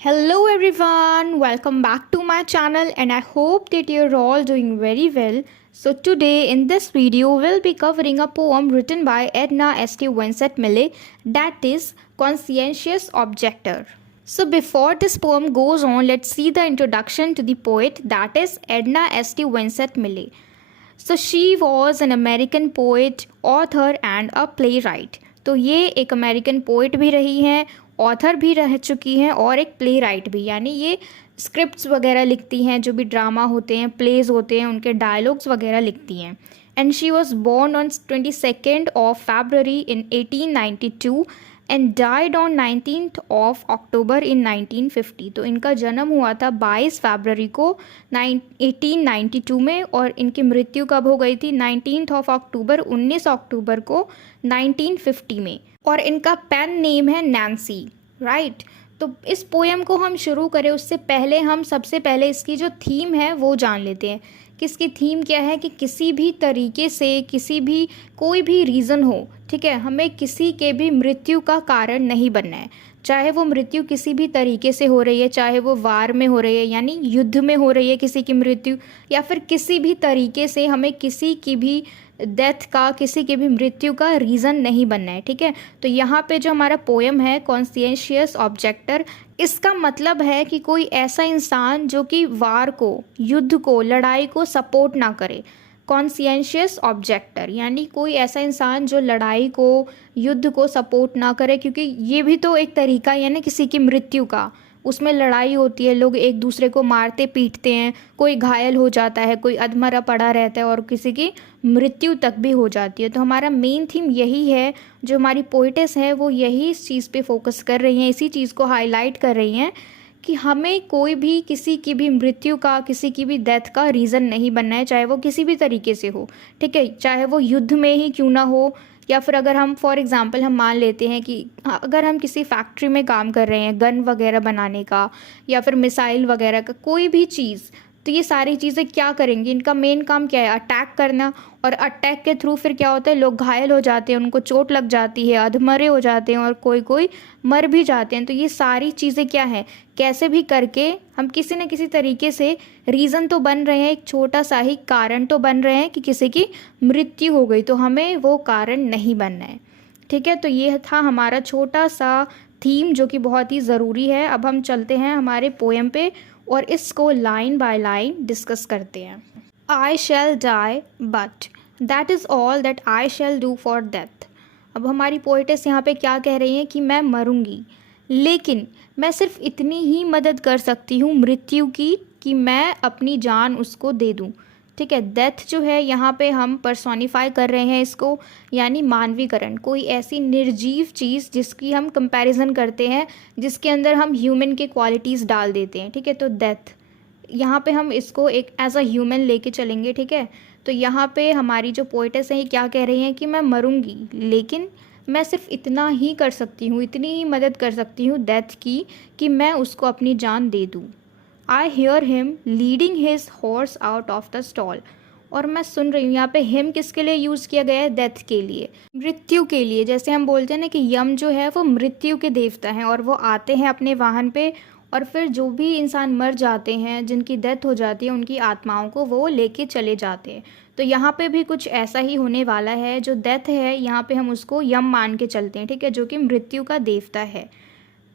Hello everyone, welcome back to my channel and I hope that you're all doing very well. So today in this video we'll be covering a poem written by Edna St. Vincent Millay, that is Conscientious Objector. So before this poem goes on, let's see the introduction to the poet, that is Edna St. Vincent Millay. So she was an American poet, author and a playwright. तो ये एक American poet भी रही हैं, author भी रह चुकी हैं और एक प्ले राइट भी, यानी ये स्क्रिप्ट्स वगैरह लिखती हैं, जो भी ड्रामा होते हैं, प्लेज होते हैं, उनके डायलॉग्स वगैरह लिखती हैं. And she was born on 22nd of February in 1892 and died on 19th of October in 1950. तो इनका जन्म हुआ था 22 फरवरी को 1892 में और इनकी मृत्यु कब हो गई थी 19th of October 19 अक्टूबर को 1950 में. और इनका पेन नेम है नैन्सी, राइट. तो इस पोएम को हम शुरू करें उससे पहले हम सबसे पहले इसकी जो थीम है वो जान लेते हैं कि इसकी थीम क्या है. कि किसी भी तरीके से किसी भी कोई भी रीज़न हो, ठीक है, हमें किसी के भी मृत्यु का कारण नहीं बनना है. चाहे वो मृत्यु किसी भी तरीके से हो रही है, चाहे वो वार में हो रही है यानी युद्ध में हो रही है किसी की मृत्यु, या फिर किसी भी तरीके से हमें किसी की भी डेथ का, किसी की भी मृत्यु का रीज़न नहीं बनना है. ठीक है, तो यहाँ पे जो हमारा पोएम है कॉन्शियंशियस ऑब्जेक्टर, इसका मतलब है कि कोई ऐसा इंसान जो कि वार को, युद्ध को, लड़ाई को सपोर्ट ना करे. कॉन्शियंशियस ऑब्जेक्टर यानी कोई ऐसा इंसान जो लड़ाई को, युद्ध को सपोर्ट ना करे, क्योंकि ये भी तो एक तरीका है ना किसी की मृत्यु का. उसमें लड़ाई होती है, लोग एक दूसरे को मारते पीटते हैं, कोई घायल हो जाता है, कोई अधमरा पड़ा रहता है और किसी की मृत्यु तक भी हो जाती है. तो हमारा मेन थीम यही है, जो हमारी पोइटेस है वो यही इस चीज़ पे फोकस कर रही हैं, इसी चीज़ को हाईलाइट कर रही हैं कि हमें कोई भी किसी की भी मृत्यु का, किसी की भी डेथ का रीज़न नहीं बनना है, चाहे वो किसी भी तरीके से हो. ठीक है, चाहे वो युद्ध में ही क्यों ना हो, या फिर अगर हम फॉर एग्ज़ाम्पल हम मान लेते हैं कि अगर हम किसी फैक्ट्री में काम कर रहे हैं गन वगैरह बनाने का या फिर मिसाइल वगैरह का, कोई भी चीज़, तो ये सारी चीज़ें क्या करेंगी, इनका मेन काम क्या है, अटैक करना. और अटैक के थ्रू फिर क्या होता है, लोग घायल हो जाते हैं, उनको चोट लग जाती है, अधमरे हो जाते हैं और कोई कोई मर भी जाते हैं. तो ये सारी चीज़ें क्या है, कैसे भी करके हम किसी न किसी तरीके से रीज़न तो बन रहे हैं, एक छोटा सा ही कारण तो बन रहे हैं कि किसी की मृत्यु हो गई, तो हमें वो कारण नहीं बनना है. ठीक है, तो ये था हमारा छोटा सा थीम जो कि बहुत ही ज़रूरी है. अब हम चलते हैं हमारे पोएम पे और इसको लाइन बाय लाइन डिस्कस करते हैं. I shall die but that is all that I shall do for death. अब हमारी पोइटेस यहाँ पे क्या कह रही हैं कि मैं मरूंगी, लेकिन मैं सिर्फ इतनी ही मदद कर सकती हूँ मृत्यु की कि मैं अपनी जान उसको दे दूँ. ठीक है, डेथ जो है यहाँ पे हम पर्सोनिफाई कर रहे हैं इसको, यानी मानवीकरण, कोई ऐसी निर्जीव चीज़ जिसकी हम कंपैरिजन करते हैं, जिसके अंदर हम ह्यूमन के क्वालिटीज़ डाल देते हैं. ठीक है, तो डेथ यहाँ पे हम इसको एक एज अ ह्यूमन लेके चलेंगे. ठीक है, तो यहाँ पे हमारी जो पोइटेस हैं ये क्या कह रही हैं कि मैं मरूंगी, लेकिन मैं सिर्फ इतना ही कर सकती हूँ, इतनी ही मदद कर सकती हूँ डेथ की कि मैं उसको अपनी जान दे दूँ. I hear him leading his horse out of the stall. और मैं सुन रही हूँ, यहाँ पे हिम किसके लिए यूज़ किया गया है, डेथ के लिए, मृत्यु के लिए. जैसे हम बोलते हैं ना कि यम जो है वो मृत्यु के देवता हैं और वो आते हैं अपने वाहन पे और फिर जो भी इंसान मर जाते हैं, जिनकी डेथ हो जाती है, उनकी आत्माओं को वो लेके चले जाते हैं. तो यहाँ पे भी कुछ ऐसा ही होने वाला है. जो डेथ है यहाँ पे हम उसको यम मान के चलते हैं. ठीक है, जो कि मृत्यु का देवता है.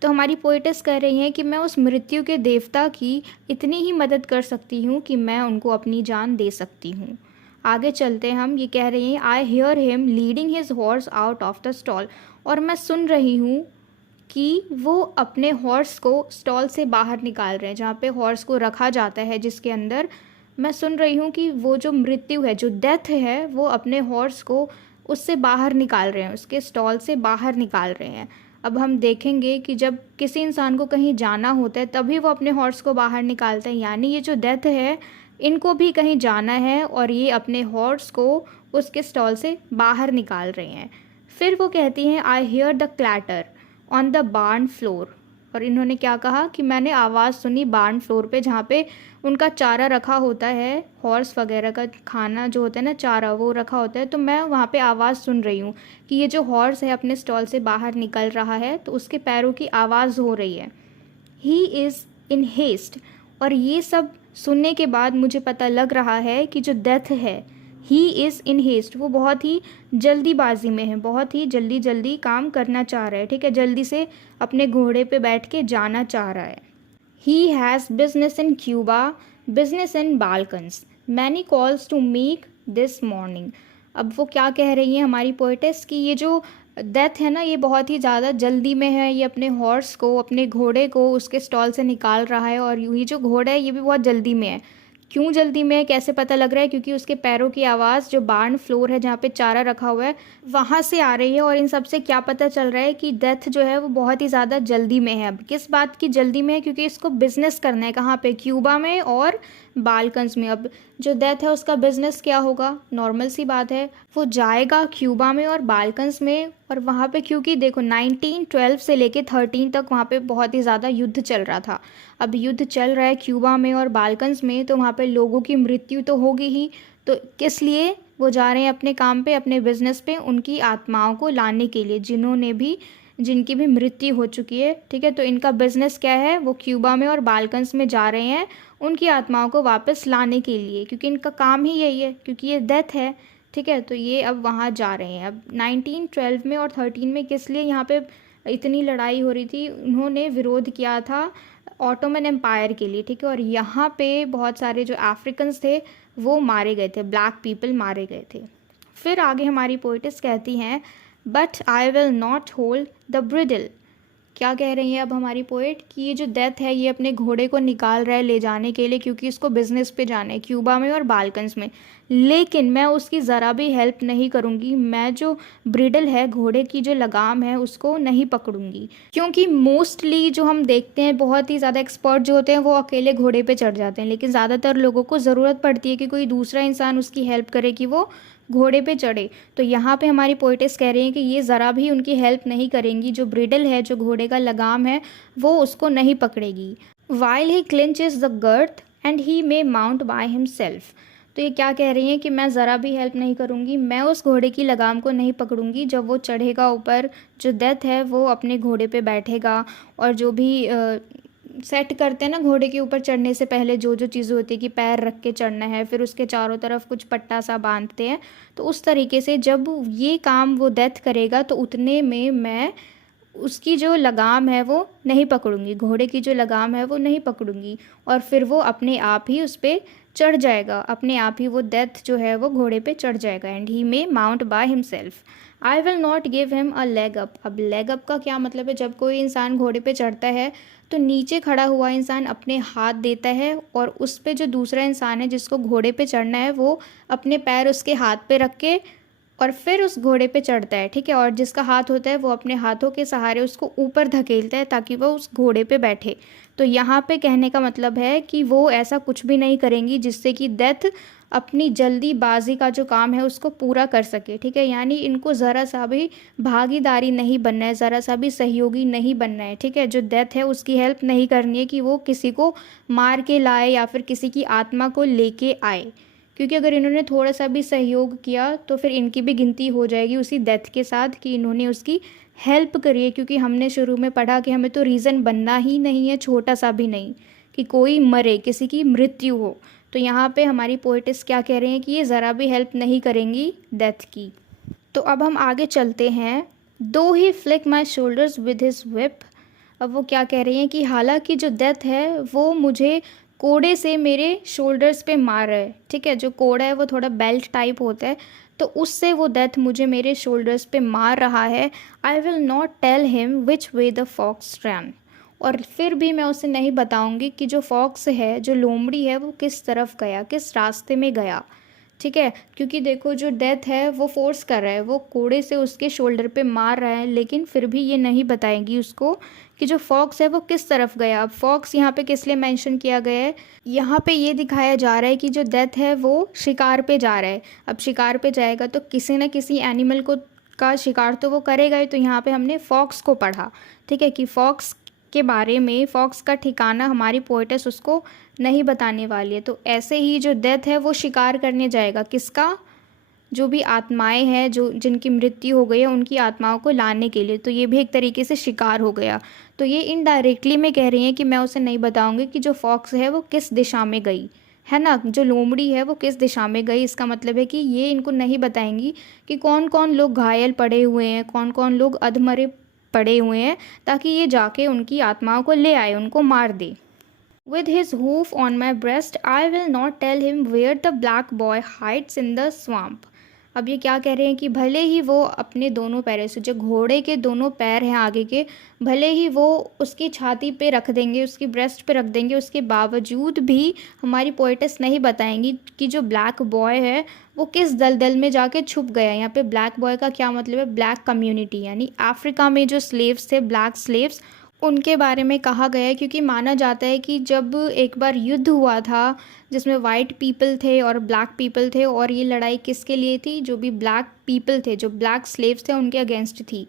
तो हमारी पोइटेस कह रही हैं कि मैं उस मृत्यु के देवता की इतनी ही मदद कर सकती हूँ कि मैं उनको अपनी जान दे सकती हूँ. आगे चलते हैं हम. ये कह रही हैं I hear him leading his horse out of the stall. और मैं सुन रही हूँ कि वो अपने हॉर्स को स्टॉल से बाहर निकाल रहे हैं, जहाँ पे हॉर्स को रखा जाता है जिसके अंदर. मैं सुन रही हूँ कि वो जो मृत्यु है, जो डेथ है, वो अपने हॉर्स को उससे बाहर निकाल रहे हैं, उसके स्टॉल से बाहर निकाल रहे हैं. अब हम देखेंगे कि जब किसी इंसान को कहीं जाना होता है तभी वो अपने हॉर्स को बाहर निकालते हैं, यानी ये जो डेथ है इनको भी कहीं जाना है और ये अपने हॉर्स को उसके स्टॉल से बाहर निकाल रहे हैं. फिर वो कहती हैं I hear the clatter on the barn floor. और इन्होंने क्या कहा कि मैंने आवाज़ सुनी बार्न फ्लोर पे, जहाँ पे उनका चारा रखा होता है, हॉर्स वगैरह का खाना जो होता है ना, चारा, वो रखा होता है. तो मैं वहाँ पे आवाज़ सुन रही हूँ कि ये जो हॉर्स है अपने स्टॉल से बाहर निकल रहा है, तो उसके पैरों की आवाज़ हो रही है. He is in haste. और ये सब सुनने के बाद मुझे पता लग रहा है कि जो डेथ है, ही इज़ इन हेस्ट, वो बहुत ही जल्दीबाजी में है, बहुत ही जल्दी जल्दी काम करना चाह रहा है, ठीक है, जल्दी से अपने घोड़े पे बैठ के जाना चाह रहा है। He has business in Cuba, business in Balkans, many calls to make this morning. अब वो क्या कह रही है हमारी पोएटेस कि ये जो डेथ है ना, ये बहुत ही ज़्यादा जल्दी में है, ये अपने हॉर्स को, अपने घोड़े को उसके स्टॉल से निकाल रहा है, और ये जो घोड़ा है ये भी बहुत जल्दी में है। क्यों जल्दी में है, कैसे पता लग रहा है? क्योंकि उसके पैरों की आवाज़ जो बार्न फ्लोर है जहाँ पे चारा रखा हुआ है वहाँ से आ रही है। और इन सब से क्या पता चल रहा है कि डेथ जो है वो बहुत ही ज़्यादा जल्दी में है। अब किस बात की जल्दी में है? क्योंकि इसको बिजनेस करना है, कहाँ पे? क्यूबा में और बाल्कन्स में। अब जो डेथ है उसका बिजनेस क्या होगा? नॉर्मल सी बात है, वो जाएगा क्यूबा में और बाल्कन्स में। और वहाँ पे क्योंकि देखो 1912 से लेके 13 तक वहाँ पे बहुत ही ज़्यादा युद्ध चल रहा था। अब युद्ध चल रहा है क्यूबा में और बाल्कन्स में, तो वहाँ पे लोगों की मृत्यु तो होगी ही। तो किस लिए वो जा रहे हैं अपने काम पे, अपने बिजनेस पे? उनकी आत्माओं को लाने के लिए, जिनकी भी मृत्यु हो चुकी है, ठीक है। तो इनका बिजनेस क्या है? वो क्यूबा में और बाल्कन्स में जा रहे हैं उनकी आत्माओं को वापस लाने के लिए, क्योंकि इनका काम ही यही है, क्योंकि ये डेथ है, ठीक है। तो ये अब वहाँ जा रहे हैं। अब 1912 में और 13 में किस लिए यहाँ पे इतनी लड़ाई हो रही थी? उन्होंने विरोध किया था ऑटोमन एम्पायर के लिए, ठीक है। और यहाँ पे बहुत सारे जो अफ्रीकन्स थे वो मारे गए थे, ब्लैक पीपल मारे गए थे। फिर आगे हमारी पोइटिस कहती हैं, but I will not hold the bridle. क्या कह रही है अब हमारी पोएट कि ये जो डेथ है ये अपने घोड़े को निकाल रहा है ले जाने के लिए, क्योंकि इसको बिजनेस पे जाना है क्यूबा में और बाल्कन्स में। लेकिन मैं उसकी ज़रा भी हेल्प नहीं करूँगी, मैं जो ब्रिडल है, घोड़े की जो लगाम है, उसको नहीं पकड़ूंगी। क्योंकि मोस्टली जो हम देखते हैं, बहुत ही ज़्यादा एक्सपर्ट जो होते हैं वो अकेले घोड़े पे चढ़ जाते हैं, लेकिन ज़्यादातर लोगों को ज़रूरत पड़ती है कि कोई दूसरा इंसान उसकी हेल्प करे कि वो घोड़े पे चढ़े। तो यहाँ पे हमारी पोइटेस कह रही हैं कि ये ज़रा भी उनकी हेल्प नहीं करेंगी। जो ब्रिडल है, जो घोड़े का लगाम है, वो उसको नहीं पकड़ेगी। While he clinches the girth and he may mount by himself. तो ये क्या कह रही हैं कि मैं ज़रा भी हेल्प नहीं करूँगी, मैं उस घोड़े की लगाम को नहीं पकड़ूंगी। जब वो चढ़ेगा ऊपर, जो डेथ है वो अपने घोड़े पे बैठेगा, और जो भी सेट करते हैं ना घोड़े के ऊपर चढ़ने से पहले, जो जो चीज़ें होती है कि पैर रख के चढ़ना है, फिर उसके चारों तरफ कुछ पट्टा सा बांधते हैं, तो उस तरीके से जब ये काम वो डेथ करेगा तो उतने में मैं उसकी जो लगाम है वो नहीं पकड़ूंगी, घोड़े की जो लगाम है वो नहीं पकड़ूंगी, और फिर वो अपने आप ही उस पर चढ़ जाएगा, अपने आप ही वो डेथ जो है वो घोड़े पे चढ़ जाएगा। And he may mount by himself. I will not give him a leg up. अब लेग अप का क्या मतलब है? जब कोई इंसान घोड़े पे चढ़ता है तो नीचे खड़ा हुआ इंसान अपने हाथ देता है, और उस पे जो दूसरा इंसान है जिसको घोड़े पे चढ़ना है वो अपने पैर उसके हाथ पे रख के और फिर उस घोड़े पे चढ़ता है, ठीक है। और जिसका हाथ होता है वो अपने हाथों के सहारे उसको ऊपर धकेलता है ताकि वो उस घोड़े पे बैठे। तो यहाँ पे कहने का मतलब है कि वो ऐसा कुछ भी नहीं करेंगी जिससे कि डेथ अपनी जल्दीबाजी का जो काम है उसको पूरा कर सके, ठीक है। यानी इनको ज़रा सा भी भागीदारी नहीं बनना है, ज़रा सा भी सहयोगी नहीं बनना है, ठीक है। जो डेथ है उसकी हेल्प नहीं करनी है कि वो किसी को मार के लाए या फिर किसी की आत्मा को लेके आए, क्योंकि अगर इन्होंने थोड़ा सा भी सहयोग किया तो फिर इनकी भी गिनती हो जाएगी उसी डेथ के साथ कि इन्होंने उसकी हेल्प करी है। क्योंकि हमने शुरू में पढ़ा कि हमें तो रीज़न बनना ही नहीं है, छोटा सा भी नहीं, कि कोई मरे, किसी की मृत्यु हो। तो यहाँ पे हमारी पोएटिस क्या कह रहे हैं कि ये ज़रा भी हेल्प नहीं करेंगी डेथ की। तो अब हम आगे चलते हैं। दो he flick my shoulders with his whip। अब वो क्या कह रही हैं कि हालांकि जो डेथ है वो मुझे कोड़े से मेरे शोल्डर्स पे मार रहा है, ठीक है। जो कोड़ा है वो थोड़ा बेल्ट टाइप होता है, तो उससे वो डेथ मुझे मेरे शोल्डर्स पे मार रहा है। I will not tell him which way the fox run. और फिर भी मैं उसे नहीं बताऊंगी कि जो फॉक्स है, जो लोमड़ी है, वो किस तरफ गया, किस रास्ते में गया, ठीक है। क्योंकि देखो जो डेथ है वो फोर्स कर रहा है, वो कोड़े से उसके शोल्डर पे मार रहा है, लेकिन फिर भी ये नहीं बताएंगी उसको कि जो फॉक्स है वो किस तरफ गया। अब फॉक्स यहाँ पे किस लिए मेंशन किया गया है? यहाँ पे ये दिखाया जा रहा है कि जो डेथ है वो शिकार पे जा रहा है। अब शिकार पे जाएगा तो किसी न किसी एनिमल को का शिकार तो वो करेगा ही। तो यहाँ पे हमने फॉक्स को पढ़ा, ठीक है, कि फॉक्स के बारे में, फॉक्स का ठिकाना हमारी पोएटिस उसको नहीं बताने वाली है। तो ऐसे ही जो डेथ है वो शिकार करने जाएगा, किसका? जो भी आत्माएं हैं, जो जिनकी मृत्यु हो गई है, उनकी आत्माओं को लाने के लिए। तो ये भी एक तरीके से शिकार हो गया। तो तो ये इनडायरेक्टली में कह रही हैं कि मैं उसे नहीं बताऊंगी कि जो फॉक्स है वो किस दिशा में गई, है ना, जो लोमड़ी है वो किस दिशा में गई। इसका मतलब है कि ये इनको नहीं बताएंगी कि कौन कौन लोग घायल पड़े हुए हैं, कौन कौन लोग अधमरे पड़े हुए हैं, ताकि ये जाके उनकी आत्माओं को ले आए, उनको मार दे। With his hoof on my breast, I will not tell him where the black boy hides in the swamp. अब ये क्या कह रहे हैं कि भले ही वो अपने दोनों पैरों से, जो घोड़े के दोनों पैर हैं आगे के, भले ही वो उसकी छाती पे रख देंगे, उसकी ब्रेस्ट पे रख देंगे, उसके बावजूद भी हमारी पोएटेस नहीं बताएंगी कि जो ब्लैक बॉय है वो किस दलदल में जाके छुप गया। यहाँ पे ब्लैक बॉय का क्या मतलब है, ब्लैक कम्युनिटी, यानी अफ्रीका में जो स्लेव्स थे, ब्लैक स्लेव्स, उनके बारे में कहा गया है। क्योंकि माना जाता है कि जब एक बार युद्ध हुआ था जिसमें वाइट पीपल थे और ब्लैक पीपल थे, और ये लड़ाई किसके लिए थी, जो भी ब्लैक पीपल थे, जो ब्लैक स्लेव्स थे, उनके अगेंस्ट थी।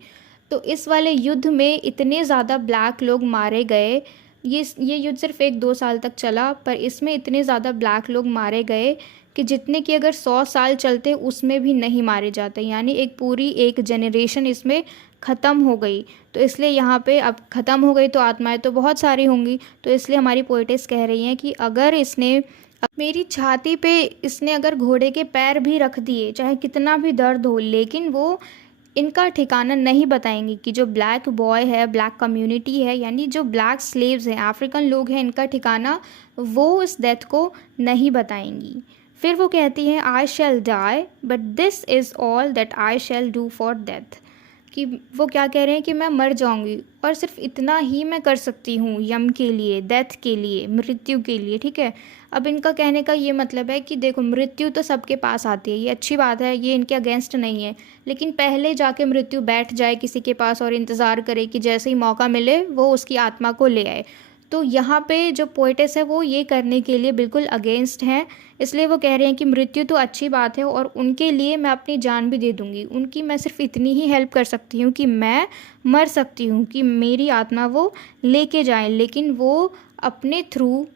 तो इस वाले युद्ध में इतने ज़्यादा ब्लैक लोग मारे गए। ये युद्ध सिर्फ 1-2 साल तक चला, पर इसमें इतने ज़्यादा ब्लैक लोग मारे गए कि जितने कि अगर 100 साल चलते उसमें भी नहीं मारे जाते, यानी एक पूरी एक जनरेशन इसमें ख़त्म हो गई। तो इसलिए यहाँ पे अब ख़त्म हो गई तो आत्माएं तो बहुत सारी होंगी। तो इसलिए हमारी पोएटेस कह रही हैं कि अगर इसने मेरी छाती पे इसने अगर घोड़े के पैर भी रख दिए, चाहे कितना भी दर्द हो, लेकिन वो इनका ठिकाना नहीं बताएंगी कि जो ब्लैक बॉय है, ब्लैक कम्युनिटी है, यानी जो ब्लैक स्लेव्स हैं, अफ्रीकन लोग हैं, इनका ठिकाना वो इस डेथ को नहीं बताएंगी। फिर वो कहती हैं I shall die but this is all that I shall do for death, कि वो क्या कह रहे हैं कि मैं मर जाऊंगी और सिर्फ इतना ही मैं कर सकती हूँ यम के लिए, डेथ के लिए, मृत्यु के लिए। ठीक है, अब इनका कहने का ये मतलब है कि देखो, मृत्यु तो सबके पास आती है, ये अच्छी बात है, ये इनके अगेंस्ट नहीं है, लेकिन पहले जाके मृत्यु बैठ जाए किसी के पास और इंतज़ार करे कि जैसे ही मौका मिले वो उसकी आत्मा को ले आए। तो यहाँ पे जो पोएटेस है वो ये करने के लिए बिल्कुल अगेंस्ट हैं। इसलिए वो कह रहे हैं कि मृत्यु तो अच्छी बात है और उनके लिए मैं अपनी जान भी दे दूँगी, उनकी मैं सिर्फ इतनी ही हेल्प कर सकती हूँ कि मैं मर सकती हूँ, कि मेरी आत्मा वो लेके जाएं, लेकिन वो अपने थ्रू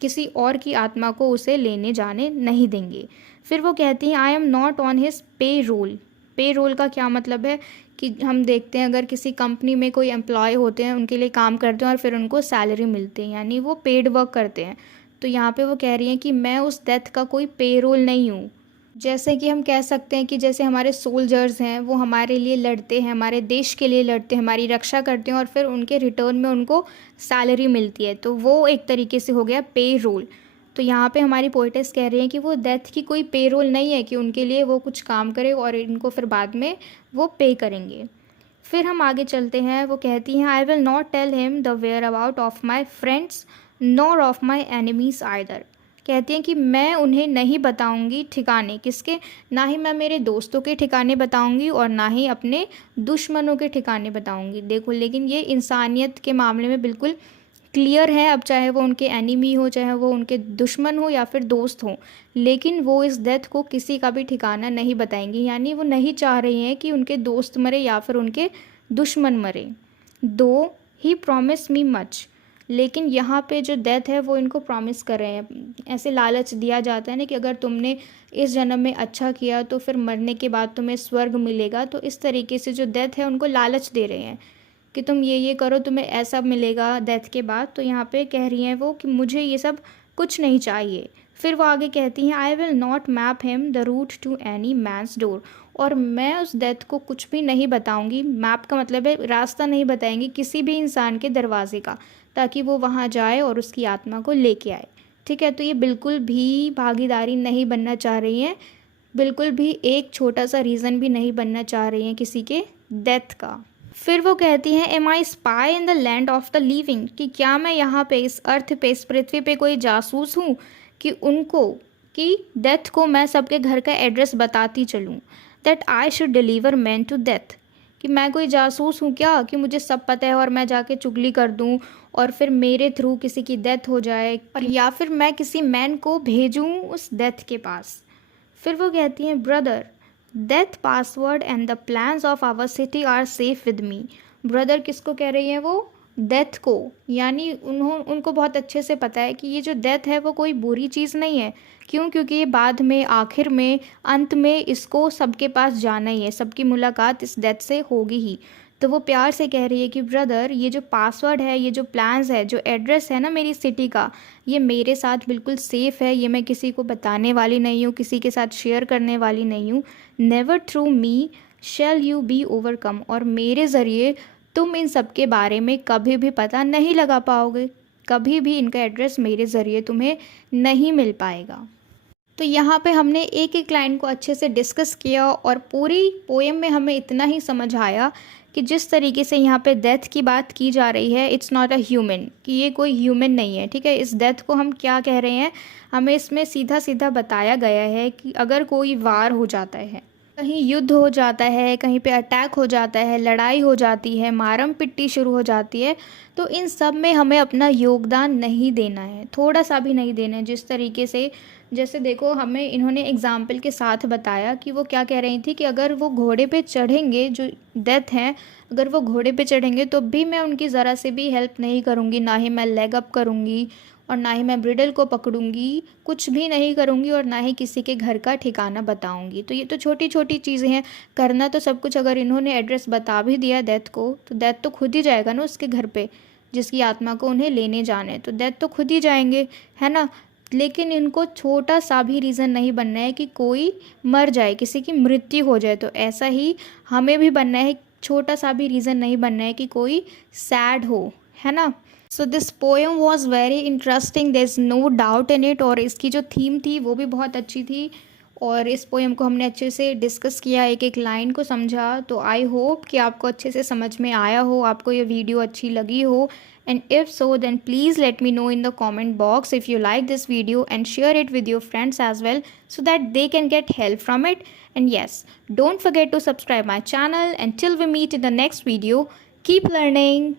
किसी और की आत्मा को उसे लेने जाने नहीं देंगे। फिर वो कहती हैं I am not on his payroll. Payroll का क्या मतलब है कि हम देखते हैं अगर किसी कंपनी में कोई एम्प्लॉय होते हैं, उनके लिए काम करते हैं और फिर उनको सैलरी मिलती है, यानी वो पेड वर्क करते हैं। तो यहाँ पे वो कह रही हैं कि मैं उस डेथ का कोई पे रोल नहीं हूँ। जैसे कि हम कह सकते हैं कि जैसे हमारे सोल्जर्स हैं, वो हमारे लिए लड़ते हैं, हमारे देश के लिए लड़ते हैं, हमारी रक्षा करते हैं और फिर उनके रिटर्न में उनको सैलरी मिलती है, तो वो एक तरीके से हो गया पे रोल। तो यहाँ पे हमारी पोएटेस कह रही हैं कि वो डेथ की कोई पे रोल नहीं है कि उनके लिए वो कुछ काम करे और इनको फिर बाद में वो पे करेंगे। फिर हम आगे चलते हैं। वो कहती हैं I will not tell him the whereabouts of my friends nor of my enemies either. कहती हैं कि मैं उन्हें नहीं बताऊंगी ठिकाने किसके, ना ही मैं मेरे दोस्तों के ठिकाने बताऊंगी और ना ही अपने दुश्मनों के ठिकाने बताऊंगी। देखो, लेकिन ये इंसानियत के मामले में बिल्कुल क्लियर है, अब चाहे वो उनके एनिमी हो, चाहे वो उनके दुश्मन हो या फिर दोस्त हो, लेकिन वो इस डेथ को किसी का भी ठिकाना नहीं बताएंगी। यानी वो नहीं चाह रही हैं कि उनके दोस्त मरे या फिर उनके दुश्मन मरे। दो ही प्रॉमिस मी मच, लेकिन यहाँ पे जो डेथ है वो इनको प्रॉमिस कर रहे हैं, ऐसे लालच दिया जाता है ना कि अगर तुमने इस जन्म में अच्छा किया तो फिर मरने के बाद तुम्हें स्वर्ग मिलेगा। तो इस तरीके से जो डेथ है उनको लालच दे रहे हैं कि तुम ये करो, तुम्हें ऐसा मिलेगा डेथ के बाद। तो यहाँ पे कह रही हैं वो कि मुझे ये सब कुछ नहीं चाहिए। फिर वो आगे कहती हैं I will not map him the route to any man's door, और मैं उस डेथ को कुछ भी नहीं बताऊंगी। मैप का मतलब है रास्ता नहीं बताएंगी किसी भी इंसान के दरवाजे का, ताकि वो वहाँ जाए और उसकी आत्मा को लेके आए। ठीक है, तो ये बिल्कुल भी भागीदारी नहीं बनना चाह रही हैं, बिल्कुल भी एक छोटा सा रीज़न भी नहीं बनना चाह रही हैं किसी के डेथ का। फिर वो कहती हैं am I spy in the land of the living, कि क्या मैं यहाँ पे इस अर्थ पे, इस पृथ्वी पे कोई जासूस हूँ कि उनको, कि डेथ को मैं सबके घर का एड्रेस बताती चलूँ, that I should deliver man to death, कि मैं कोई जासूस हूँ क्या कि मुझे सब पता है और मैं जाके चुगली कर दूँ और फिर मेरे थ्रू किसी की डेथ हो जाए, और या फिर मैं किसी मैन को भेजूँ उस डेथ के पास। फिर वो कहती हैं brother death password and the plans of our city are safe with me. Brother किसको कह रही हैं वो, डेथ को, यानी उनको बहुत अच्छे से पता है कि ये जो डेथ है वो कोई बुरी चीज़ नहीं है। क्यों, क्योंकि ये बाद में, आखिर में, अंत में इसको सबके पास जाना ही है, सबकी मुलाकात इस डेथ से होगी ही। तो वो प्यार से कह रही है कि ब्रदर, ये जो पासवर्ड है, ये जो प्लान्स है, जो एड्रेस है ना मेरी सिटी का, ये मेरे साथ बिल्कुल सेफ़ है, ये मैं किसी को बताने वाली नहीं हूँ, किसी के साथ शेयर करने वाली नहीं हूँ। Never through me shall you be overcome, और मेरे ज़रिए तुम इन सब के बारे में कभी भी पता नहीं लगा पाओगे, कभी भी इनका एड्रेस मेरे ज़रिए तुम्हें नहीं मिल पाएगा। तो यहाँ पे हमने एक एक लाइन को अच्छे से डिस्कस किया और पूरी पोएम में हमें इतना ही समझ आया कि जिस तरीके से यहाँ पे डेथ की बात की जा रही है, इट्स नॉट अ ह्यूमन, कि ये कोई ह्यूमन नहीं है, ठीक है। इस डेथ को हम क्या कह रहे हैं, हमें इसमें सीधा सीधा बताया गया है कि अगर कोई वार हो जाता है, कहीं युद्ध हो जाता है, कहीं पे अटैक हो जाता है, लड़ाई हो जाती है, मारम पिट्टी शुरू हो जाती है, तो इन सब में हमें अपना योगदान नहीं देना है, थोड़ा सा भी नहीं देना है। जिस तरीके से, जैसे देखो, हमें इन्होंने एग्जाम्पल के साथ बताया कि वो क्या कह रही थी कि अगर वो घोड़े पे चढ़ेंगे, जो डेथ हैं, अगर वो घोड़े पे चढ़ेंगे तो भी मैं उनकी ज़रा से भी हेल्प नहीं करूँगी, ना ही मैं लेग अप करूँगी और ना ही मैं ब्रिडल को पकड़ूंगी, कुछ भी नहीं करूँगी, और ना ही किसी के घर का ठिकाना बताऊँगी। तो ये तो छोटी छोटी चीज़ें हैं, करना तो सब कुछ। अगर इन्होंने एड्रेस बता भी दिया डेथ को, तो डेथ तो खुद ही जाएगा ना उसके घर पे, जिसकी आत्मा को उन्हें लेने जाना है, तो डेथ तो खुद ही जाएंगे, है ना। लेकिन इनको छोटा सा भी रीज़न नहीं बनना है कि कोई मर जाए, किसी की मृत्यु हो जाए। तो ऐसा ही हमें भी बनना है, छोटा सा भी रीज़न नहीं बनना है कि कोई सैड हो, है ना। So this poem was very interesting, there is no doubt in it. और इसकी जो थीम थी वो भी बहुत अच्छी थी, और इस पोएम को हमने अच्छे से डिस्कस किया, एक एक लाइन को समझा। तो आई होप कि आपको अच्छे से समझ में आया हो, आपको ये वीडियो अच्छी लगी हो। And if so, then please let me know in the comment box if you like this video, and share it with your friends as well, so that they can get help from it. And yes, don't forget to subscribe my channel. Until we meet in the next video, keep learning.